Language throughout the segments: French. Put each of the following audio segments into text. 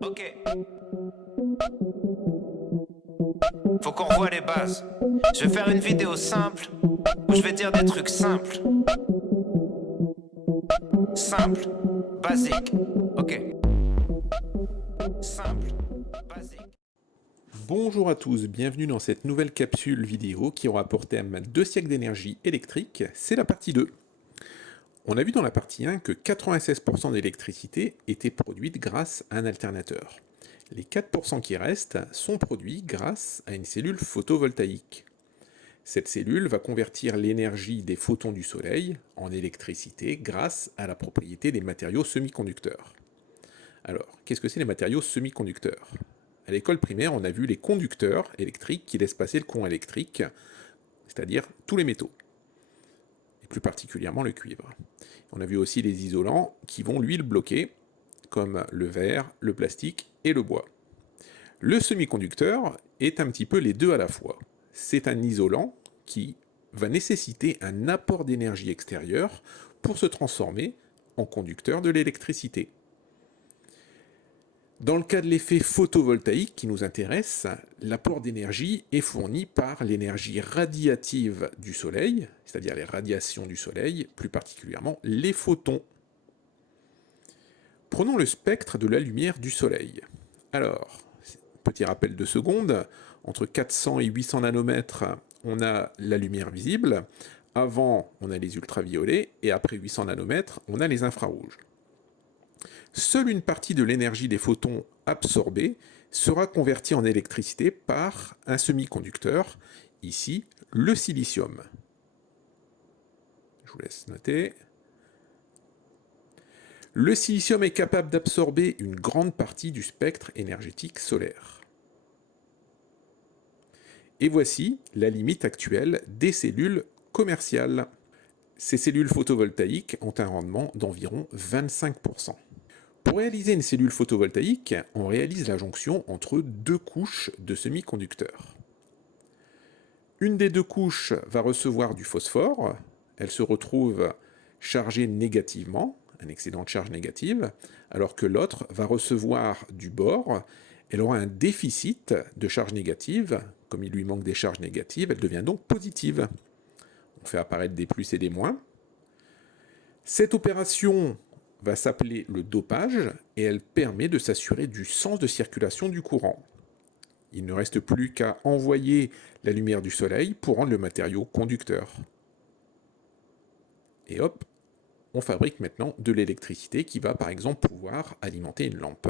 Ok. Faut qu'on revoie les bases. Je vais faire une vidéo simple où je vais dire des trucs simples. Simple, basique. Ok. Simple, basique. Bonjour à tous, bienvenue dans cette nouvelle capsule vidéo qui aura pour thème 2 siècles d'énergie électrique, c'est la partie 2. On a vu dans la partie 1 que 96% d'électricité était produite grâce à un alternateur. Les 4% qui restent sont produits grâce à une cellule photovoltaïque. Cette cellule va convertir l'énergie des photons du soleil en électricité grâce à la propriété des matériaux semi-conducteurs. Alors, qu'est-ce que c'est les matériaux semi-conducteurs ? À l'école primaire, on a vu les conducteurs électriques qui laissent passer le courant électrique, c'est-à-dire tous les métaux, et plus particulièrement le cuivre. On a vu aussi les isolants qui vont, lui, le bloquer, comme le verre, le plastique et le bois. Le semi-conducteur est un petit peu les deux à la fois. C'est un isolant qui va nécessiter un apport d'énergie extérieure pour se transformer en conducteur de l'électricité. Dans le cas de l'effet photovoltaïque qui nous intéresse, l'apport d'énergie est fourni par l'énergie radiative du Soleil, c'est-à-dire les radiations du Soleil, plus particulièrement les photons. Prenons le spectre de la lumière du Soleil. Alors, petit rappel de secondes, entre 400 et 800 nanomètres, on a la lumière visible, avant on a les ultraviolets, et après 800 nanomètres, on a les infrarouges. Seule une partie de l'énergie des photons absorbés sera convertie en électricité par un semi-conducteur, ici le silicium. Je vous laisse noter. Le silicium est capable d'absorber une grande partie du spectre énergétique solaire. Et voici la limite actuelle des cellules commerciales. Ces cellules photovoltaïques ont un rendement d'environ 25%. Pour réaliser une cellule photovoltaïque, on réalise la jonction entre deux couches de semi-conducteurs. Une des deux couches va recevoir du phosphore, elle se retrouve chargée négativement, un excédent de charge négative, alors que l'autre va recevoir du bore, elle aura un déficit de charge négative, comme il lui manque des charges négatives, elle devient donc positive. On fait apparaître des plus et des moins. Cette opération va s'appeler le dopage et elle permet de s'assurer du sens de circulation du courant. Il ne reste plus qu'à envoyer la lumière du soleil pour rendre le matériau conducteur. Et hop, on fabrique maintenant de l'électricité qui va par exemple pouvoir alimenter une lampe.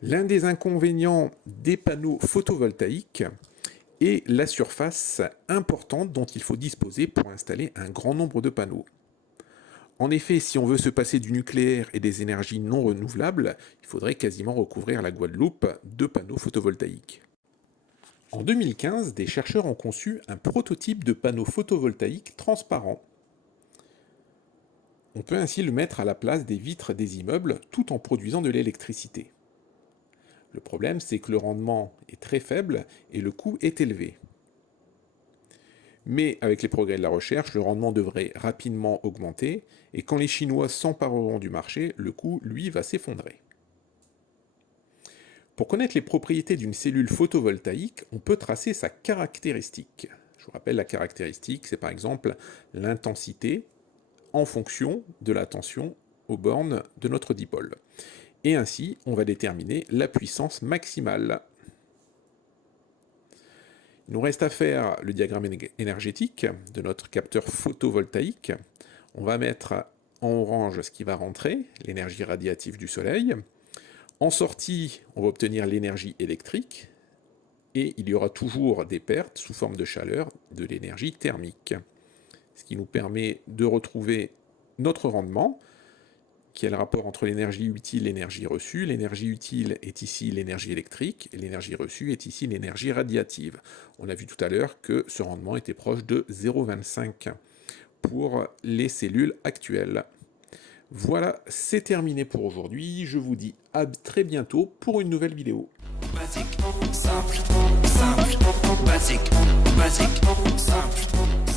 L'un des inconvénients des panneaux photovoltaïques est la surface importante dont il faut disposer pour installer un grand nombre de panneaux. En effet, si on veut se passer du nucléaire et des énergies non renouvelables, il faudrait quasiment recouvrir la Guadeloupe de panneaux photovoltaïques. En 2015, des chercheurs ont conçu un prototype de panneau photovoltaïque transparent. On peut ainsi le mettre à la place des vitres des immeubles tout en produisant de l'électricité. Le problème, c'est que le rendement est très faible et le coût est élevé. Mais avec les progrès de la recherche, le rendement devrait rapidement augmenter, et quand les Chinois s'empareront du marché, le coût, lui, va s'effondrer. Pour connaître les propriétés d'une cellule photovoltaïque, on peut tracer sa caractéristique. Je vous rappelle, la caractéristique, c'est par exemple l'intensité en fonction de la tension aux bornes de notre dipôle. Et ainsi, on va déterminer la puissance maximale. Il nous reste à faire le diagramme énergétique de notre capteur photovoltaïque. On va mettre en orange ce qui va rentrer, l'énergie radiative du soleil. En sortie, on va obtenir l'énergie électrique. Et il y aura toujours des pertes sous forme de chaleur de l'énergie thermique. Ce qui nous permet de retrouver notre rendement, qui est le rapport entre l'énergie utile et l'énergie reçue. L'énergie utile est ici l'énergie électrique, et l'énergie reçue est ici l'énergie radiative. On a vu tout à l'heure que ce rendement était proche de 0,25 pour les cellules actuelles. Voilà, c'est terminé pour aujourd'hui. Je vous dis à très bientôt pour une nouvelle vidéo. Basique, simple, simple, basique, basique, simple.